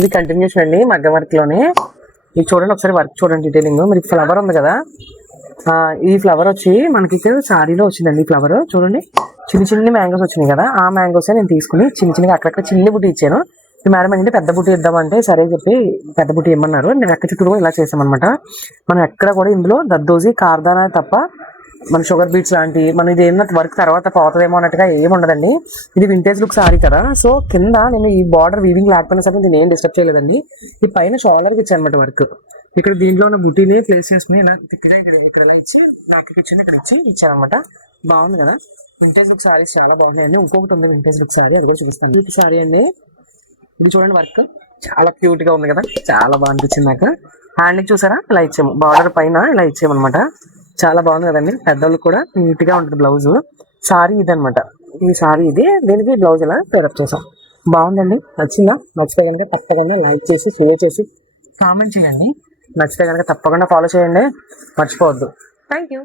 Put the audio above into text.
ఇది కంటిన్యూషన్ అండి మగ్గం వర్క్ లోనే. ఇది చూడండి ఒకసారి వర్క్ చూడండి డీటెయిలింగ్. మరి ఫ్లవర్ ఉంది కదా, ఈ ఫ్లవర్ వచ్చి మనకి శారీలో వచ్చిందండి. ఈ ఫ్లవర్ చూడండి, చిన్న చిన్న మ్యాంగోస్ వచ్చినాయి కదా, ఆ మ్యాంగోస్ నేను తీసుకుని చిన్నగా అక్కడక్కడ చిన్న బుట్టి ఇచ్చాను. మేడం ఏంటంటే పెద్ద బుట్టి ఇద్దామంటే సరే చెప్పి పెద్ద బుట్టి ఇమ్మన్నారు. నేను ఎక్క చుట్టూ కూడా ఇలా చేసామన్నమాట. మనం ఎక్కడ కూడా ఇందులో దద్దోజీ కార్దానా తప్ప మన షుగర్ బీట్స్ లాంటి మన ఇది ఏమన్నా వర్క్ తర్వాత పోతుందేమో అన్నట్టుగా ఏముండదండి. ఇది వింటేజ్ లుక్ సారీ కదా, సో కింద నేను ఈ బార్డర్ వీవింగ్ లేకపోయినా సరే దీన్ని ఏం డిస్టర్బ్ చేయలేదండి. ఈ పైన షోల్డర్కి ఇచ్చాను అనమాట వర్క్. ఇక్కడ దీంట్లో ఉన్న బుట్టిని ప్లేస్ చేసుకుని ఇలా తిక్కిగా ఇక్కడ ఇలా ఇచ్చి నాకు ఇచ్చింది ఇక్కడ ఇచ్చాను అనమాట. బాగుంది కదా, వింటేజ్ లుక్ సారీస్ చాలా బాగున్నాయండి. ఇంకొకటి ఉంది వింటేజ్ లుక్ సారీ, అది కూడా చూపిస్తాను. ఈ సారీ అండి, ఇది చూడండి వర్క్ చాలా క్యూట్ గా ఉంది కదా, చాలా బాగా అనిపించింది నాకు. హ్యాండ్కి చూసారా ఇలా ఇచ్చాము, బార్డర్ పైన ఇలా ఇచ్చాము అనమాట. చాలా బాగుంది కదండి, పెద్దవాళ్ళకి కూడా నీట్ గా ఉంటుంది బ్లౌజ్. సారీ ఇది అనమాట, ఈ సారీ ఇది, దీనికి బ్లౌజ్ ఇలా పేరప్ చేసాం. బాగుందండి, నచ్చిందా? నచ్చితే కనుక తప్పకుండా లైక్ చేసి షేర్ చేసి కామెంట్ చేయండి. నచ్చితే కనుక తప్పకుండా ఫాలో చేయండి, మర్చిపోవద్దు. Thank you.